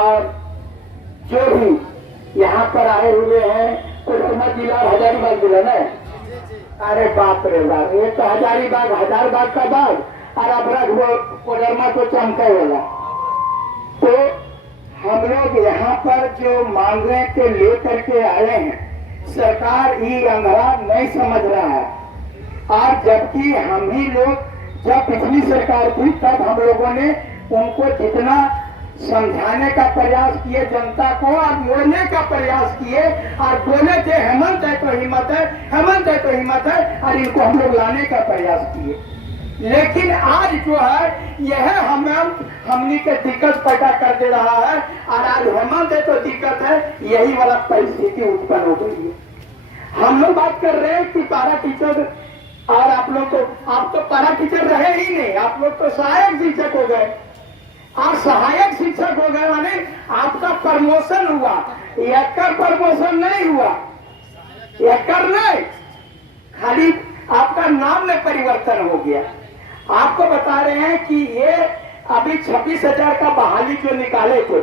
और जो भी यहाँ पर आए हुए हैं, कोडरमा जिला हजारीबाग जिला ना, अरे बाप रे बाप, ये तो हजारीबाग का बाग और अब वो कोडरमा को चमका वाला। तो हम लोग यहाँ पर जो मांगे के लेकर के आए हैं, सरकार ये अंधेरा नहीं समझ रहा है। और जबकि हम ही लोग, जब पिछली सरकार थी तब हम लोगों ने उनको जितना समझाने का प्रयास किए, जनता को और बोलने का प्रयास किए, और बोले थे हेमंत है तो हिम्मत है, हेमंत है तो हिम्मत है, और इनको हम लोग लाने का प्रयास किए। लेकिन आज जो है यह हमनी के दिक्कत पैदा कर दे रहा है, और आज हेमंत है तो दिक्कत है, यही वाला परिस्थिति उत्पन्न हो गई है। हम लोग बात कर रहे हैं कि पारा टीचर, और आप तो पारा टीचर रहे ही नहीं, आप लोग तो सहायक शिक्षक हो गए। आप सहायक शिक्षक हो गए माने आपका प्रमोशन हुआ, एकर प्रमोशन नहीं हुआ, एकर नहीं, खाली आपका नाम में परिवर्तन हो गया। आपको बता रहे हैं कि ये अभी 26,000 का बहाली जो निकाले थे,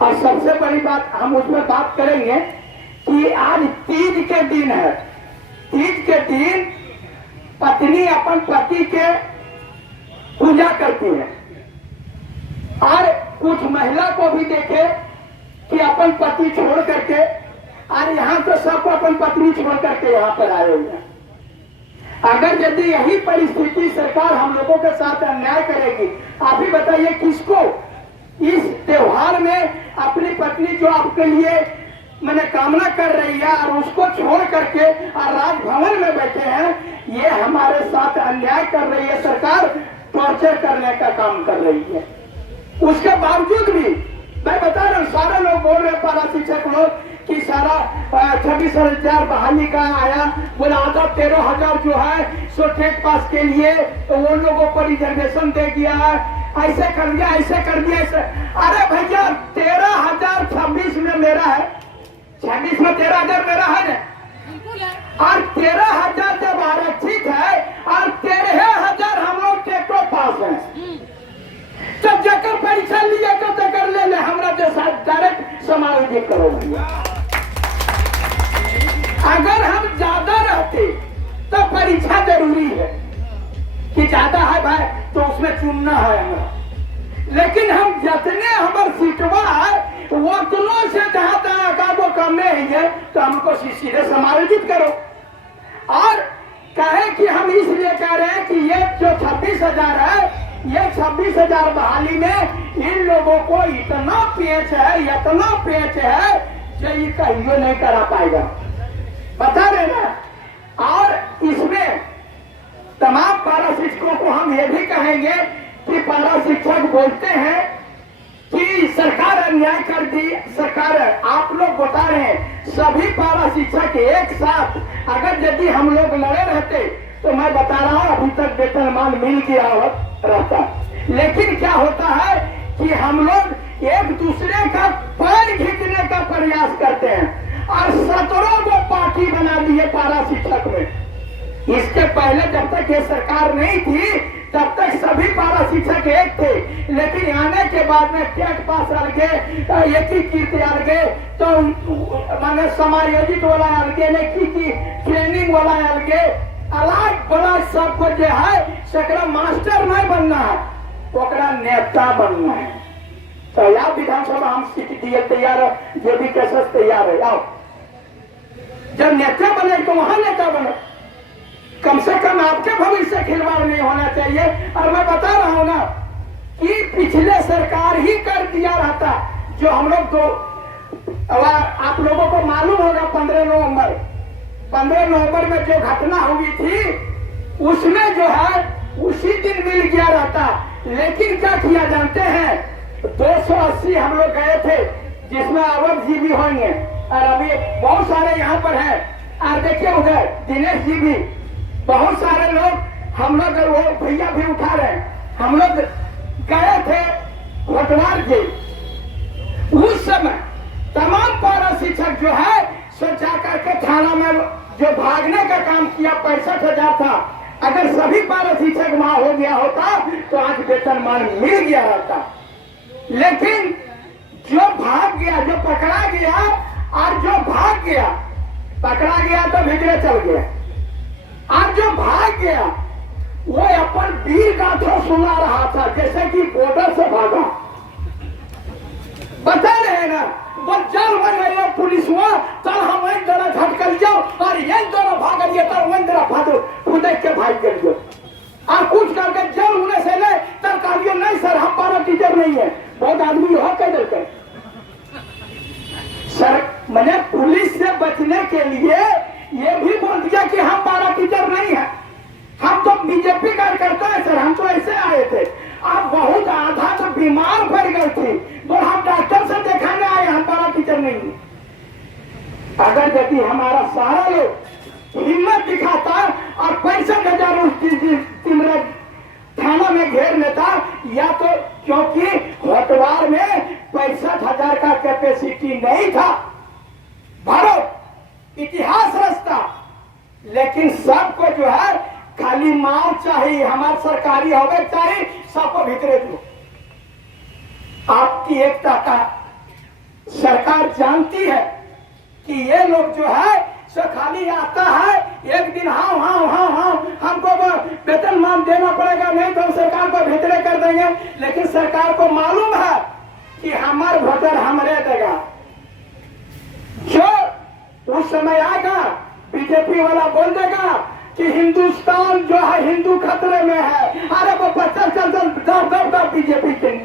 और सबसे बड़ी बात हम उसमें बात करेंगे कि आज तीज के दिन है। तीज के दिन पत्नी अपन पति के पूजा करती है, और कुछ महिला को भी देखे कि अपन पति छोड़ करके, और यहाँ तो सबको अपन पत्नी छोड़ करके यहाँ पर आए हुए हैं। अगर यदि यही परिस्थिति सरकार हम लोगों के साथ अन्याय करेगी, आप ही बताइए किसको इस त्योहार में अपनी पत्नी जो आपके लिए मैंने कामना कर रही है और उसको छोड़ करके और राजभवन में बैठे हैं, ये हमारे साथ अन्याय कर रही है सरकार, टॉर्चर करने का काम कर रही है। उसके बावजूद भी मैं बता रहा हूँ, सारे लोग बोल रहे पारा शिक्षक लोग कि सारा 26,000 बहाली का आया, बोला आधा 13,000 जो है सो टेट पास के लिए तो वो लोगों को रिजर्वेशन दे दिया है, ऐसे कर दिया, ऐसे कर दिया, ऐसे। अरे भैया 13,000 26 में मेरा है, 26 में 13,000 मेरा है ना, और 13,000 जब आरक्षित है और 13,000 हम लोग टेटो पास है, जब जाकर परीक्षा लिया तो जाकर ले ले, हमरा जैसा डायरेक्ट समायोजित करो। अगर हम ज्यादा रहते तो परीक्षा जरूरी है कि ज्यादा है भाई तो उसमें चुनना है हमारा, लेकिन हम जितने हमारे सीटवा है वो दोनों से जहां तक वो कम नहीं है तो हमको सीधे समायोजित करो। और कहे कि हम इसलिए कह रहे हैं कि ये जो 26,000 है, ये 26,000 बहाली में इन लोगों को इतना पेच है जो ये कहियो नहीं करा पाएगा, बता रहे ना। और इसमें तमाम पारा शिक्षकों को हम ये भी कहेंगे कि पारा शिक्षक बोलते हैं कि सरकार अन्याय कर दी, सरकार आप लोग बता रहे हैं सभी पारा शिक्षक एक साथ अगर यदि हम लोग लड़े रहते तो मैं बता रहा हूं अभी तक वेतनमान मिल गया रहता। लेकिन क्या होता है कि हम लोग एक दूसरे का पैर खींचने का प्रयास करते हैं और 17 को पार्टी बना दिए पारा शिक्षक में। इसके पहले जब तक ये सरकार नहीं थी तब तक सभी पारा शिक्षक एक थे, लेकिन आने के बाद में टेट पास अलगे, एकीकृत अलगे, तो माने समायोजित वाला अलगे, की ट्रेनिंग वाला अलगे, अलग बड़ा सबको जो है सकरा मास्टर नहीं बनना है, ओकरा नेता बनना है। तो या विधानसभा हम सीट दिए तैयार है, जो भी कैसे तैयार है, आओ जब नेता बने तो वहां नेता बने, कम से कम आपके भविष्य खिलवाड़ नहीं होना चाहिए। और मैं बता रहा हूं ना कि पिछले सरकार ही कर दिया रहता, जो हम लोग आप लोगों को मालूम होगा 15 नवंबर में जो घटना हुई थी उसमें जो है उसी दिन मिल गया रहता। लेकिन क्या किया जानते हैं, 280 हम लोग गए थे जिसमें अवध जी भी होंगे और अभी बहुत सारे यहाँ पर हैं, और देखिए उधर दिनेश जी भी, बहुत सारे लोग हम लोग वो भैया भी उठा रहे हैं। हम लोग गए थे घोटवार जी, उस समय तमाम पारा शिक्षक जो है सोचा करके थाना में जो भागने का काम किया 65,000 था। अगर सभी पारा शिक्षक वहां हो गया होता तो आज वेतनमान मिल गया रहता। लेकिन जो भाग गया, जो पकड़ा गया और जो भाग गया, पकड़ा गया तो भिगड़े चल गया, और जो भाग गया वो अपन वीर गाथा सुना रहा था, जैसे कि बॉर्डर से भागा। बता रहे ना, वो जल बन गया पुलिस हुआ, चल हम एक जरा झटकल जाओ और ये जरा भाग गया, तब वही जरा भागो खुदे के भाई कर दो, और कुछ करके जल होने से ले तब कहिए नहीं सर हम पारा टीचर नहीं है। बहुत आदमी हो कह देते सर, मैंने पुलिस से बचने के लिए ये भी बोल दिया कि हम पारा टीचर नहीं है, हम तो बीजेपी कार्यकर्ता है सर, हम तो ऐसे आए थे। आप बहुत आधा तो बीमार पड़ गई थी, बोल हम डॉक्टर से दिखाने आए, हम पारा टीचर नहीं है। अगर यदि हमारा सारा लोग हिम्मत दिखाता और 65,000 उस थाना में घेर लेता, या तो क्योंकि होटवार में 65,000 का कैपेसिटी नहीं था, भारत इतिहास रचता, लेकिन सबको जो है खाली माल चाहिए, हमारे सरकारी होवे चाहिए, सबको भीतरे दो। आपकी एकता का सरकार जानती है कि ये लोग जो है सो खाली आता है एक दिन, हाँ हाँ हाँ हाँ हमको वेतन मान देना पड़ेगा, नहीं तो हम सरकार को भीतरे कर देंगे। लेकिन सरकार को मालूम है कि हमारे वोटर हमरे देगा, जो उस समय आएगा बीजेपी वाला बोल देगा कि हिंदुस्तान जो है हिंदू खतरे में है, अरे वो बच्चा चल दब बीजेपी के,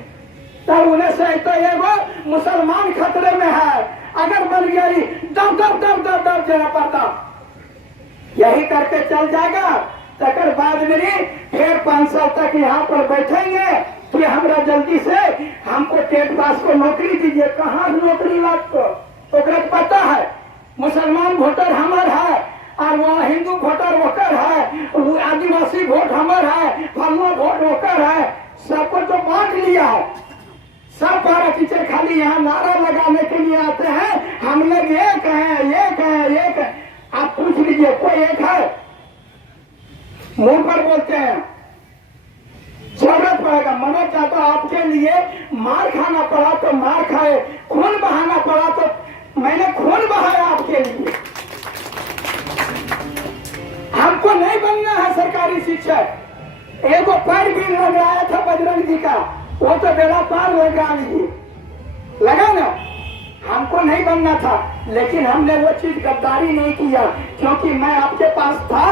तब उन्हें से तो ये वो मुसलमान खतरे में है, अगर बन गया दब देना पड़ता, यही करके चल जाएगा। तकर बाद में फिर 5 साल तक यहाँ पर बैठेंगे कि हमरा जल्दी से हमको टेट पास को नौकरी दीजिए, कहाँ नौकरी लागतो, तो पता है मुसलमान वोटर हमार है और वो हिंदू वोटर वोकर है, आदिवासी वोट हमार है, फलना वोट वोकर है, सबको तो बांट लिया है। सब पारा टीचर खाली यहाँ नारा लगाने के लिए आते हैं, हम लोग एक हैं, एक हैं, एक है। आप पूछ लीजिए कोई एक है? मुंह पर बोलते हैं, जरूरत पड़ेगा। मनोज यादव आपके लिए मार खाना पड़ा तो मार खाए, खून बहाना पड़ा तो मैंने खून बहाया आपके लिए। हमको नहीं बनना है सरकारी शिक्षक। एक पैर भी लगाया था बजरंग जी का, वो तो बेड़ा पार लगा लगा ना, हमको नहीं बनना था, लेकिन हमने वो चीज गद्दारी नहीं किया, क्योंकि मैं आपके पास था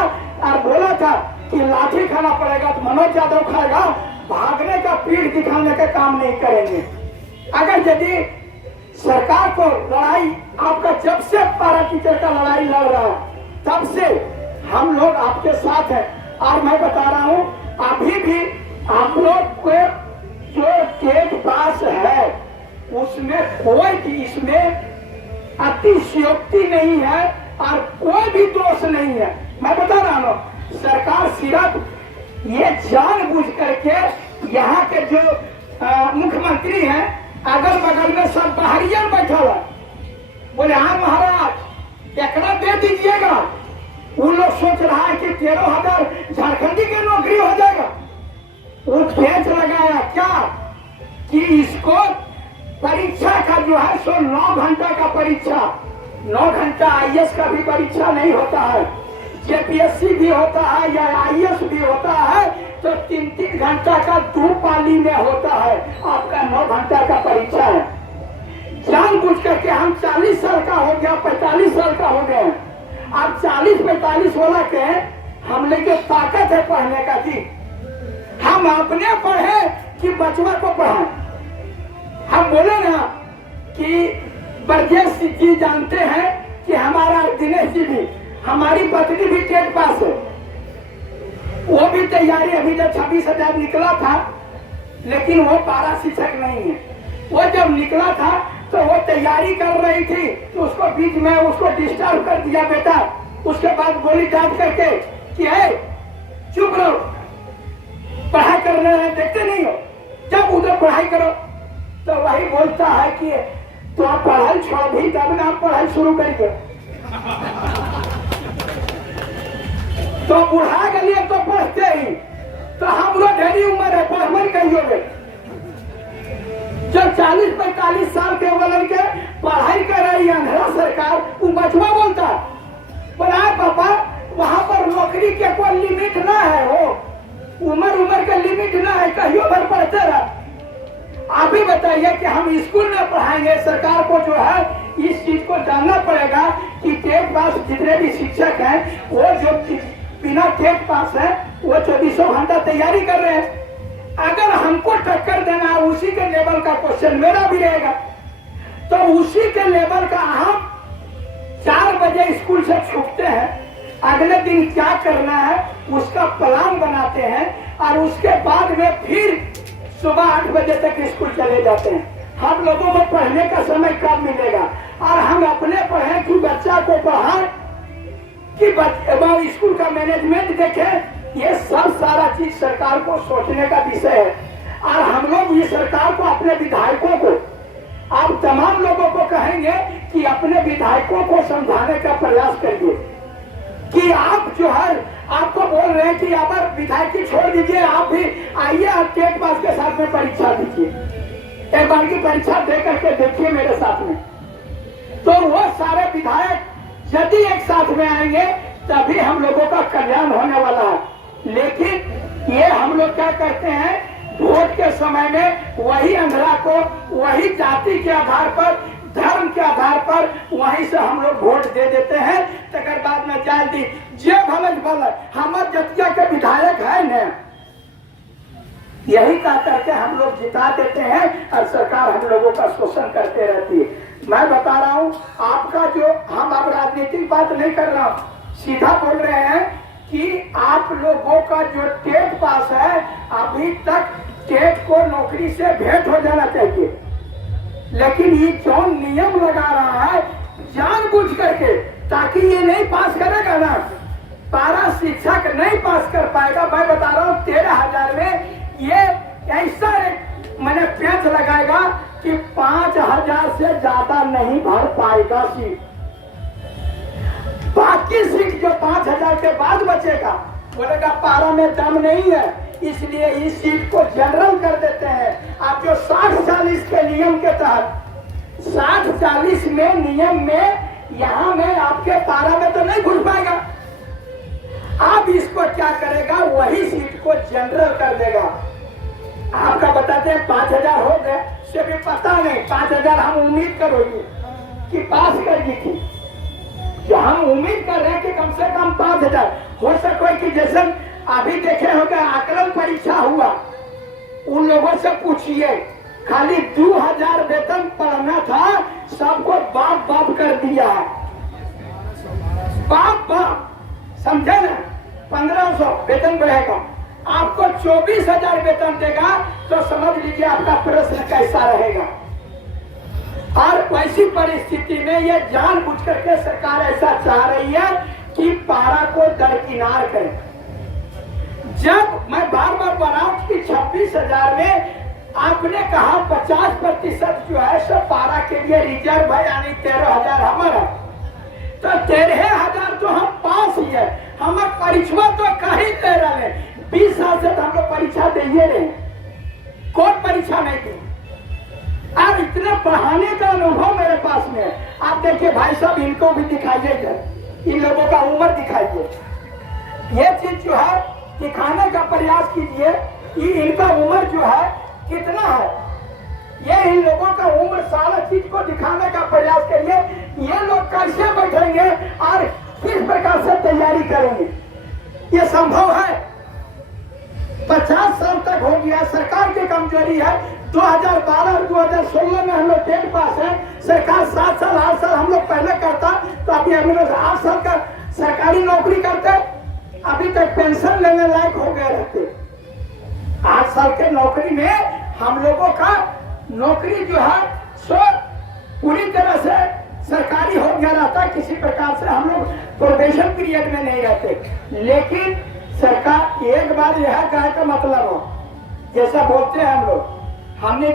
और बोला था कि लाठी खाना पड़ेगा तो मनोज यादव खाएगा, भागने का पीठ दिखाने का काम नहीं करेंगे। अगर यदि सरकार को लड़ाई, आपका जब से पारा टीचर का लड़ाई लड़ रहा है तब से हम लोग आपके साथ हैं। और मैं बता रहा हूं अभी भी आप लोग को जो टेट पास है उसमें कोई भी इसमें अतिशयोक्ति नहीं है और कोई भी दोष नहीं है। मैं बता रहा हूं सरकार सिर्फ ये जानबूझ करके यहाँ के जो मुख्यमंत्री हैं अगल बगल में सब बाहरिया बैठा है, बोले हाँ महाराज एकड़ा दे दीजिएगा। उन लोग सोच रहा है कि 13,000 झारखंडी की नौकरी हो जाएगा। वो पेच लगाया क्या कि इसको परीक्षा का जो है सो 9 घंटा का परीक्षा, 9 घंटा आईएएस का भी परीक्षा नहीं होता है, जेपीएससी भी होता है या आईएएस भी होता है तो 3-3 घंटा का 2 पाली में होता है, आपका 9 घंटा का परीक्षा है। जानबूझ करके हम 40 साल का हो गया, 45 साल का हो गए, अब 40-45 वाला के हम लेके ताकत है पढ़ने का जी, हम अपने पढ़े कि बचवा को पढ़ाएं। हम बोले ना कि ब्रजेश जी जानते हैं कि हमारा दिनेश जी भी, हमारी पत्नी भी टेट पास है, वो भी तैयारी अभी तक 26,000 निकला था, लेकिन वो पारा शिक्षक नहीं है। वो जब निकला था तो वो तैयारी कर रही थी तो उसको बीच में उसको डिस्टर्ब कर दिया बेटा, उसके बाद गोली डाल करके कि है चुप रहो, पढ़ाई कर रहे हैं देखते नहीं हो, जब उधर पढ़ाई करो तो वही बोलता है कि तो आप पढ़ाई छोड़ भी तब ना आप पढ़ाई शुरू करिए। तो बुढ़ा गलिए तो पढ़ते ही, तो हम लोग ढेरी उम्र है पढ़ कहिए। जब 40-45 साल के उम्र का लिमिट ना है, कहियो भर पढ़ते रह। आप ही बताइए कि हम स्कूल में पढ़ाएंगे, सरकार को जो है इस चीज को जानना पड़ेगा कि टेट पास जितने भी शिक्षक हैं वो जो बिना टेट पास है वो 24 घंटा तैयारी कर रहे हैं। अगर हमको टक्कर देना है उसी के लेवल का क्वेश्चन मेरा भी रहेगा, तो उसी के लेवल का हम 4 बजे स्कूल से छूटते हैं, अगले दिन क्या करना है उसका प्लान बनाते हैं और उसके बाद में फिर सुबह 8 बजे तक स्कूल चले जाते हैं। हम लोगों को पढ़ने का समय कब मिलेगा? और हम अपने पढ़े कि बच्चा को पढ़ाएं कि स्कूल का मैनेजमेंट देखें। ये सब सारा चीज सरकार को सोचने का विषय है। और हम लोग ये सरकार को, अपने विधायकों को, आप तमाम लोगों को कहेंगे कि अपने विधायकों को समझाने का प्रयास करिए कि आप जो है, आपको बोल रहे हैं कि अगर विधायकी छोड़ दीजिए, आप भी आइए और टेट पास के साथ में परीक्षा दीजिए, एक बार की परीक्षा दे करके देखिए मेरे साथ में। तो वो सारे विधायक यदि एक साथ में आएंगे तभी हम लोगों का कल्याण होने वाला है। लेकिन ये हम लोग क्या करते हैं, वोट के समय में वही अंधरा को वही जाति के आधार पर, धर्म के आधार पर वहीं से हम लोग वोट दे देते हैं। तकर बाद में जाल दी जे भलज भलज हमर जतिया के विधायक है न, यही कह करके हम लोग जिता देते हैं और सरकार हम लोगों का शोषण करते रहती है। मैं बता रहा हूँ आपका जो, हम अब राजनीतिक बात नहीं कर रहा हूँ, सीधा बोल रहे हैं कि आप लोगों का जो टेट पास है अभी तक टेट को नौकरी से भेंट हो जाना चाहिए। लेकिन ये जो नियम लगा रहा है जानबूझ करके, ताकि ये नहीं पास करेगा ना, 12 शिक्षक नहीं पास कर पाएगा। मैं बता रहा हूँ 13,000 में ये ऐसा एक मैंने पेंच लगाएगा कि 5,000 से ज्यादा नहीं भर पाएगा सीट। बाकी सीट जो 5,000 के बाद बचेगा, बोलेगा पारा में दम नहीं है, इसलिए इस सीट को जनरल कर देते हैं। आप जो 60-40 के नियम के तहत 60-40 में नियम में यहाँ में आपके पारा में तो नहीं घुस पाएगा। आप इसको क्या करेगा, वही सीट को जनरल कर देगा। आपका बताते हैं 5,000 हो गए, से भी पता नहीं 5,000 हम उम्मीद करोगे कि पास करेगी थी, जो हम उम्मीद कर रहे हैं कि कम से कम 5,000 हो सके। कि जैसे अभी देखे होंगे आकलन परीक्षा हुआ, उन लोगों से पूछिए, खाली 2,000 वेतन पढ़ना था, सबको बाप बाप कर दिया है। बाप बाप, समझे ना? 1,500 वेतन बढ़ेगा, आपको 24,000 वेतन देगा, तो समझ लीजिए आपका प्रश्न कैसा रहेगा। और वैसी परिस्थिति में ये जानबूझ करके सरकार ऐसा चाह रही है कि पारा को दरकिनार करे। जब मैं बार बार बनाऊं कि 26,000 में आपने कहा 50% जो है सो पारा के लिए रिजर्व है, यानी 13,000 हमारा, तो 13,000 तो हम पास ही है। हम परीक्षा तो कहीं दे रहे, 20 साल से तो हम लोग परीक्षा दे रहे, कोई परीक्षा नहीं दी। अब इतने पढ़ाने का अनुभव मेरे पास में है। आप देखिए भाई साहब, इनको भी दिखाइए इधर, इन लोगों का उम्र दिखाइए। ये चीज जो है दिखाने का प्रयास कीजिए कि इनका उम्र जो है कितना है। ये इन लोगों का उम्र, सारा चीज को दिखाने का प्रयास करिए। ये लोग कैसे बैठेंगे और किस प्रकार से तैयारी करेंगे, ये संभव है? 50 साल तक हो गया, सरकार की कमजोरी है। 2012 और 2016 में हम लोग टेट पास है, सरकार 7 साल 8 साल हम लोग पहले करता, तो अभी हम लोग 8 साल का सरकारी नौकरी करते, अभी तक पेंशन लेने लायक हो गए रहते। 8 साल के नौकरी में हम लोगों का नौकरी जो है सो पूरी तरह से सरकारी हो गया रहता, किसी प्रकार से हम लोग प्रोबेशन पीरियड में नहीं रहते। लेकिन सरकार एक बार यह कहे का मतलब हो, जैसा बोलते हैं हम लोग, हमने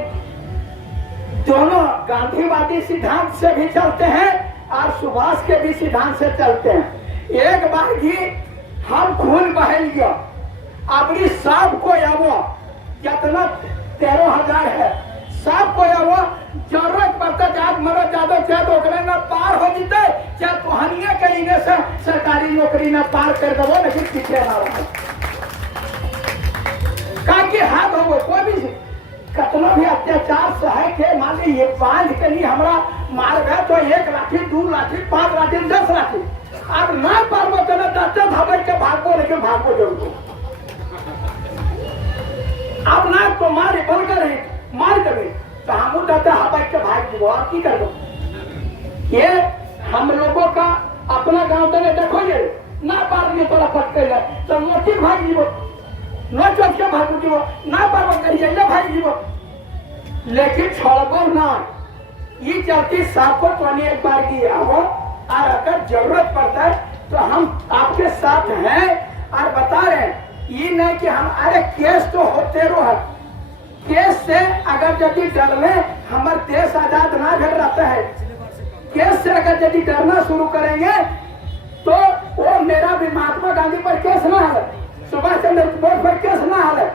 दोनों गांधीवादी सिद्धांत से भी चलते हैं और सुभाष के भी सिद्धांत से चलते हैं। एक बार भी हम खून बह लिया, अपनी सबको जितना 13,000 है सबको जरूरत पड़ता है, आज मरो ज्यादा चाहे तो में पार हो जीते, चाहे तुहनिया कहीं से सरकारी नौकरी में पार कर दो, लेकिन पीछे ना रहो। भी हाथ हो कोई भी कतना भी अत्याचार सहे के मान ली ये बांध के नहीं हमरा मार गए तो 1 लाठी 2 लाठी 5 लाठी 10 लाठी अब ना पारबो तो ना दस धाबे के भागो लेकिन भागो जरूर अब ना तो मारे बल करे मार करे तो हम दस हवा के भाग जीवो आप की कर दो ये हम लोगों का अपना गांव तले देखो ये ना पार के तोरा पटके ले तो मोटी भाग जीवो न चोट के भाग जीवो ना पार करिए ले भाग जीवो लेकिन छोड़बो ना ये चलती साफो तो एक बार की आवो और अगर जरूरत पड़ता है तो हम आपके साथ हैं और बता रहे हैं ये नहीं कि हम अरे केस तो होते रहो केस से अगर यदि डर में हमारे देश आजाद ना घर रहता है केस से अगर यदि डरना शुरू करेंगे तो वो मेरा भी महात्मा गांधी पर केस ना है सुभाष चंद्र बोस पर केस ना है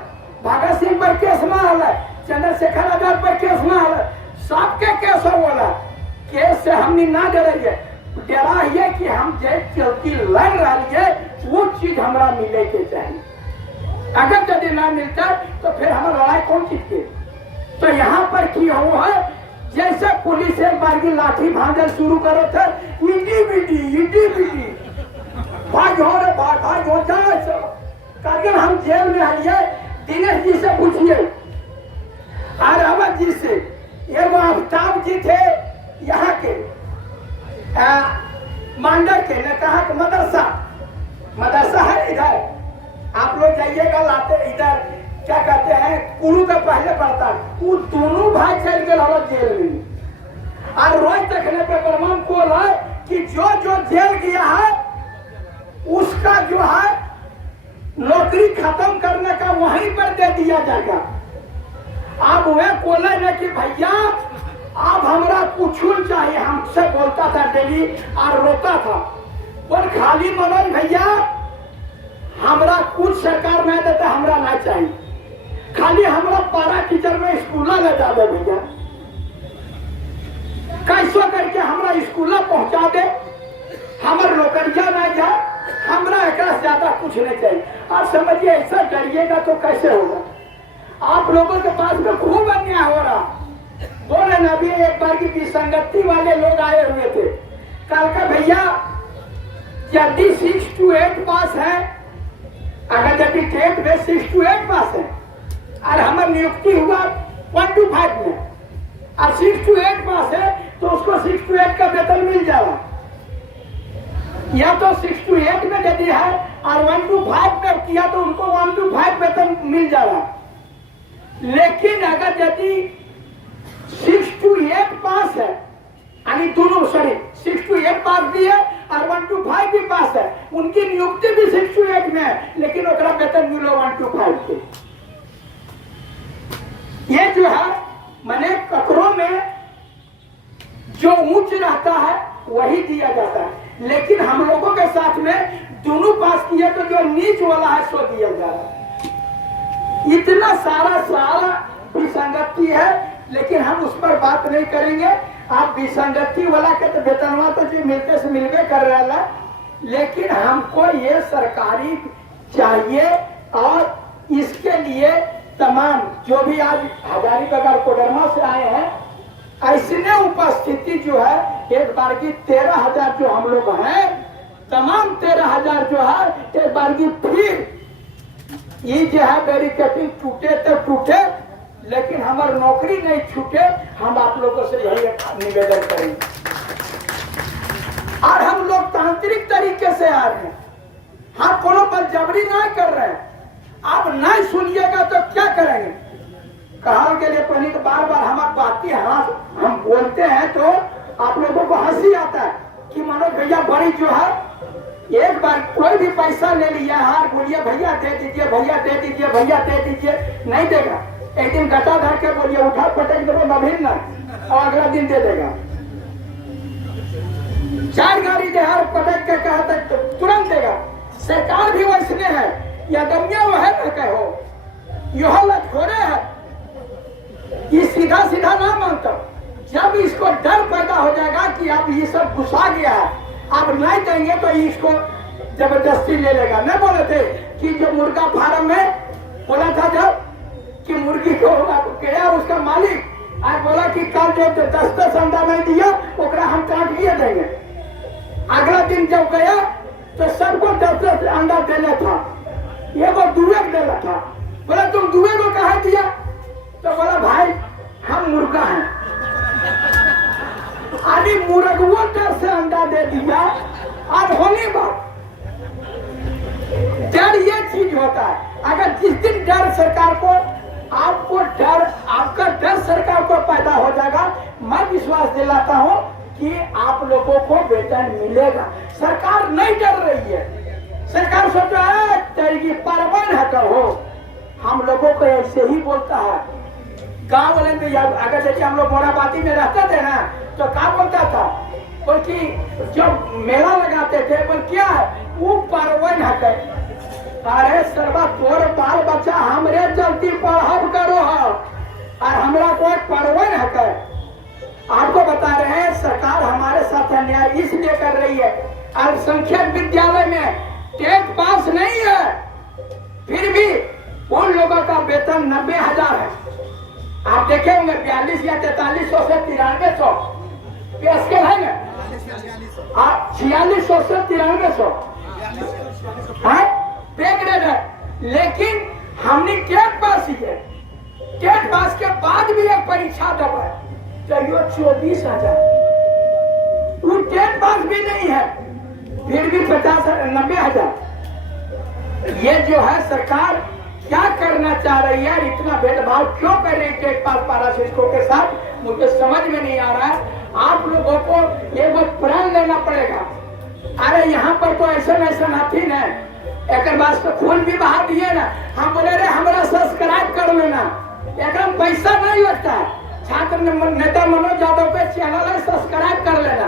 भगत सिंह पर केस ना है चंद्रशेखर आजाद पर केस ना है सबके केस हो बोला केस से हमने ना डरेंगे डरा ये कि हम चौकी लड़ रही है वो चीज हमारा मिले के चाहिए अगर यदि ना मिलता तो फिर हमारा लड़ाई कौन चीज की तो यहाँ पर की हुआ है जैसे पुलिस एक बार की लाठी भांजल शुरू करो थे इटी भाग हो रे भाग हो जाए करके हम जेल में आइए दिनेश जी से पूछिए और अवध जी से ये वो आफ्ताब जी थे यहाँ के मांडर के ने कहा कि मदरसा है इधर आप लोग जाइएगा लाते इधर क्या कहते हैं कुरु का पहले पड़ता वो दोनों भाई चल के लड़ा जेल में और रोज देखने पे प्रमाण को है कि जो जेल गया है उसका जो है नौकरी खत्म करने का वहीं पर दे दिया जाएगा अब वे बोले न कि भैया अब हमरा कुछ चाहिए हमसे बोलता था डेली और रोता था और खाली मनोज भैया हमरा कुछ सरकार नहीं देता हमरा ना चाहिए खाली हमरा पारा टीचर में स्कूल ले जावे भैया कैसो करके हमरा स्कूल पहुंचा दे हमर नौकरिया ना जाए हमरा एक ज्यादा कुछ नहीं चाहिए आप समझिए ऐसा डरिएगा तो कैसे होगा आप लोगों के पास में खूब अन्याय हो रहा बोले ना अभी एक बार की विसंगति वाले लोग आए हुए थे कल का भैया यदि 6 to 8 पास है अगर यदि टेट में 6 to 8 पास है और हमारी नियुक्ति हुआ 1 to 5 में और 6 to 8 पास है तो उसको 6 to 8 का वेतन मिल जाएगा या तो 6 to 8 में यदि है और 1 to 5 में किया तो उनको 1 to 5 वेतन मिल जाएगा लेकिन अगर यदि 6 to 8 पास है यानी दोनों सॉरी 6 to 8 पास भी है और 1 to 5 भी पास है उनकी नियुक्ति भी 6 to 8 में है लेकिन ओकरा वेतन मिलो 1 to 5 के ये जो है मैंने ककरों में जो ऊंच रहता है वही दिया जाता है लेकिन हम लोगों के साथ में दोनों पास किया तो जो नीच वाला है सो दिया जा रहा है इतना सारा विसंगति है लेकिन हम उस पर बात नहीं करेंगे आप विसंगति वाला के तो वेतनवा तो जो मिलते से मिलवे कर रहा है लेकिन हमको ये सरकारी चाहिए और इसके लिए तमाम जो भी आज हजारीबाग कोडरमा से आए हैं ऐसने उपस्थिति जो है एक बार की 13,000 जो हम लोग हैं तमाम 13,000 जो है एक बार की फिर ये जो है बैरिकेडिंग टूटे तो टूटे लेकिन हमारी नौकरी नहीं छूटे हम आप लोगों से यही निवेदन करेंगे और हम लोग तांत्रिक तरीके से आ रहे हैं हम कोनो पर जबरी नहीं कर रहे हैं आप नहीं सुनिएगा तो क्या करेंगे कहा के लिए पहले तो बार बार हमारी बात हम बोलते हैं तो आप लोगों को हंसी आता है कि मनोज भैया बड़ी जो है एक बार कोई भी पैसा ले लिया हार बोलिए भैया दे दीजिए भैया दे दीजिए भैया दे दीजिए नहीं देगा एक दिन गटा धर के बोलिए उठा पटक दो नवीन ना और अगला दिन दे देगा 4 गाड़ी दे हार पटक के कहा तक तो तुरंत देगा सरकार भी वैसने है या दमिया वह न कहो यह लटखोरे है ये सीधा सीधा ना मानता जब इसको डर पैदा हो जाएगा कि अब ये सब घुसा गया है अब नहीं देंगे तो इसको जबरदस्ती ले लेगा। नहीं बोले थे कि जो मुर्गा फार्म में बोला था जब कि मुर्गी को गया उसका मालिक आज बोला कि कल जो 10-10 अंडा नहीं दिया ओकरा हम काट लिए देंगे। अगला दिन जब गया तो सबको 10-10 अंडा देना था, ये वो दुए देना था। बोला तुम दुए को कहा दिया? तो बोला भाई हम मुर्गा हैं। अरे मुर्गों 10 से अंडा दे दिया। आज होनी बात डर ये चीज होता है। अगर जिस दिन डर सरकार को आपको डर आपका डर सरकार को पैदा हो जाएगा, मैं विश्वास दिलाता हूं कि आप लोगों को वेतन मिलेगा। सरकार नहीं डर रही है। सरकार सोच रहा है तेरी परवान है कहो। हम लोगों को ऐसे ही बोलता है। गांव वाले में अगर देखिए हम लोग मोराबादी में रहते थे ना तो क्या बोलता था, बल्कि जब मेला लगाते थे बोल क्या है वो परवान है। अरे सर्वा तोर बाल बच्चा हमरे चलती पढ़ाई करो है और हमरा कोई परवान है। आपको बता रहे हैं सरकार हमारे साथ अन्याय इसलिए कर रही है। अल्पसंख्यक विद्यालय में टेट पास नहीं है, फिर भी उन लोगों का वेतन 90,000 है। आप देखे होंगे 42 या 4300 से 9300 स्केल है ना, 4600 से 9300 पे ग्रेड है। लेकिन हमने टेट पास ही है। टेट पास के बाद भी एक परीक्षा दबा चाहिए 24,000। वो टेट पास भी नहीं है, फिर भी 90,000। ये जो है सरकार क्या करना चाह रही है, इतना भेदभाव क्यों कर रही है टेट पास पारा शिक्षकों के साथ, मुझे समझ में नहीं आ रहा है। आप लोगों को ये वो प्रण लेना पड़ेगा। अरे यहाँ पर तो ऐसा हाथी न एक बात तो खून भी बहा दिए ना। हम बोले रे हमारा सब्सक्राइब कर लेना, एकदम पैसा नहीं लगता है। छात्र नेता मनोज यादव पे चैनल है, सब्सक्राइब कर लेना।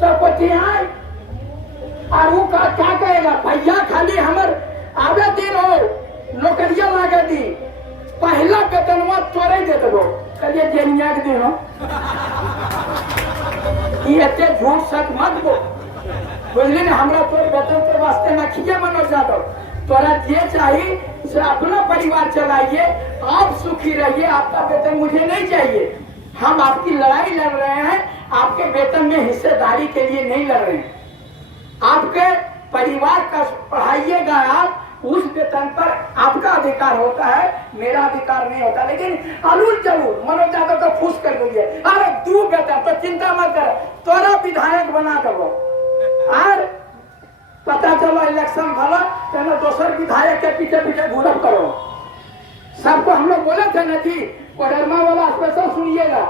तो पति आए और वो क्या कहेगा, भैया खाली हमर आवे दिन हो नौकरिया लागे दी, पहला वेतनवा तोड़े दे दो। कहिए जेनिया के दिन हो ये झूठ सच मत बोल। बुझली ना, हमरा तो वेतन के वास्ते ना खिए मनोज यादव। तोरा ये चाहिए से अपना परिवार चलाइए, आप सुखी रहिए, आपका वेतन मुझे नहीं चाहिए। हम आपकी लड़ाई लड़ रहे हैं, आपके वेतन में हिस्सेदारी के लिए नहीं लड़ रहे हैं। आपके परिवार का पढ़ाइएगा आप, उस वेतन पर आपका अधिकार होता है, मेरा अधिकार नहीं होता। लेकिन अलूल जरूर मनोज यादव को खुश कर दीजिए। अरे तू बेटा तो चिंता मत कर, तोरा विधायक बना दो। और पता चलो इलेक्शन भला तो दोसर विधायक के पीछे पीछे घूरब करो। सबको हम लोग बोले थे ना जी, कोडरमा वाला स्पेशल सुनिएगा।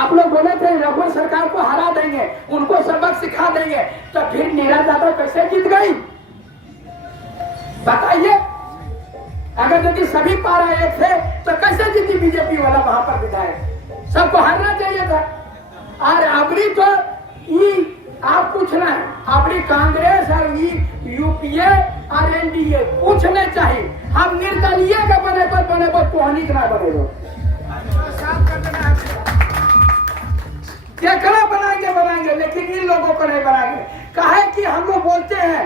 आप लोग बोले थे रघुवर सरकार को हरा देंगे, उनको सबक सिखा देंगे, तो फिर नीरज यादव कैसे जीत गई बताइए। अगर यदि सभी पारा एक थे तो कैसे जीती बीजेपी वाला वहां पर विधायक? सबको हारना चाहिए था। और अबरी तो आप पूछना है, अबरी कांग्रेस और यूपीए और एनडीए पूछने चाहिए। हम निर्दलीय का बने कोहनी का बने केकड़ा बनाएंगे, लेकिन इन लोगों को नहीं बनाएंगे। कहे कि हम लोग बोलते हैं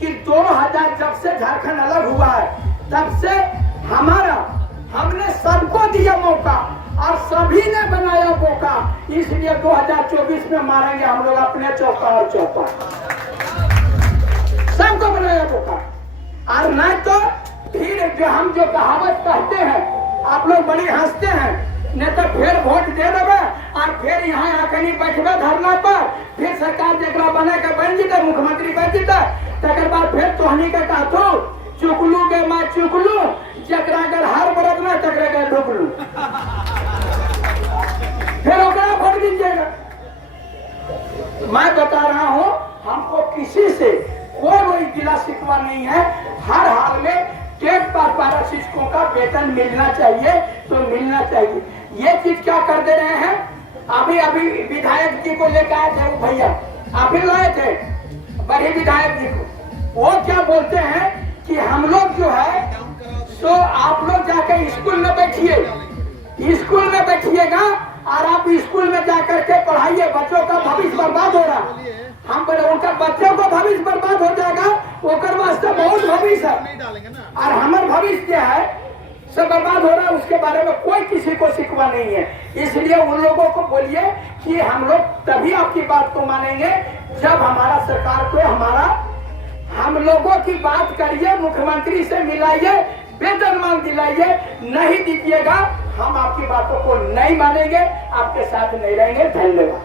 कि 2000 जब से झारखंड अलग हुआ है तब से हमने सबको दिया मौका और सभी ने बनाया मौका, इसलिए 2024 में मारेंगे हम लोग अपने चौका और चौका। सबको बनाया मौका। और नहीं तो फिर जो कहावत कहते हैं, आप लोग बड़ी हंसते हैं, नहीं तो फिर वोट दे देवे और फिर यहाँ आकर बैठबे धरना पर, फिर सरकार जरा बने के बन जीते, मुख्यमंत्री बन जीते, तकर बाद फिर तोहनी के कहतो चुकलू के मैं चुकलू, जकरा अगर हर बरत ना तकरा के ढुकलू, फिर ओकरा वोट दीजिएगा। मैं बता रहा हूँ, हमको किसी से कोई गिला शिकवा नहीं है। हर हाल में टेट पास पारा शिक्षकों का वेतन मिलना चाहिए तो मिलना चाहिए। ये चीज क्या कर दे रहे हैं, अभी विधायक जी को लेकर आए थे भैया, आप ही लाए थे बड़े विधायक जी को। वो क्या बोलते हैं कि हम लोग जो है तो आप लोग जाकर स्कूल में बैठिएगा और आप स्कूल में जाकर के पढ़ाइए, बच्चों का भविष्य बर्बाद हो रहा। हम बोले उनका बच्चों का भविष्य बर्बाद हो जाएगा, ओकर वास्ते बहुत भविष्य है। और हमारे भविष्य क्या है, सब बर्बाद हो रहा है, उसके बारे में कोई किसी को शिकवा नहीं है। इसलिए उन लोगों को बोलिए कि हम लोग तभी आपकी बात को मानेंगे जब हमारा सरकार को हम लोगों की बात करिए, मुख्यमंत्री से मिलाइए, वेतनमान दिलाइए। नहीं दीजिएगा, हम आपकी बातों को नहीं मानेंगे, आपके साथ नहीं रहेंगे। धन्यवाद।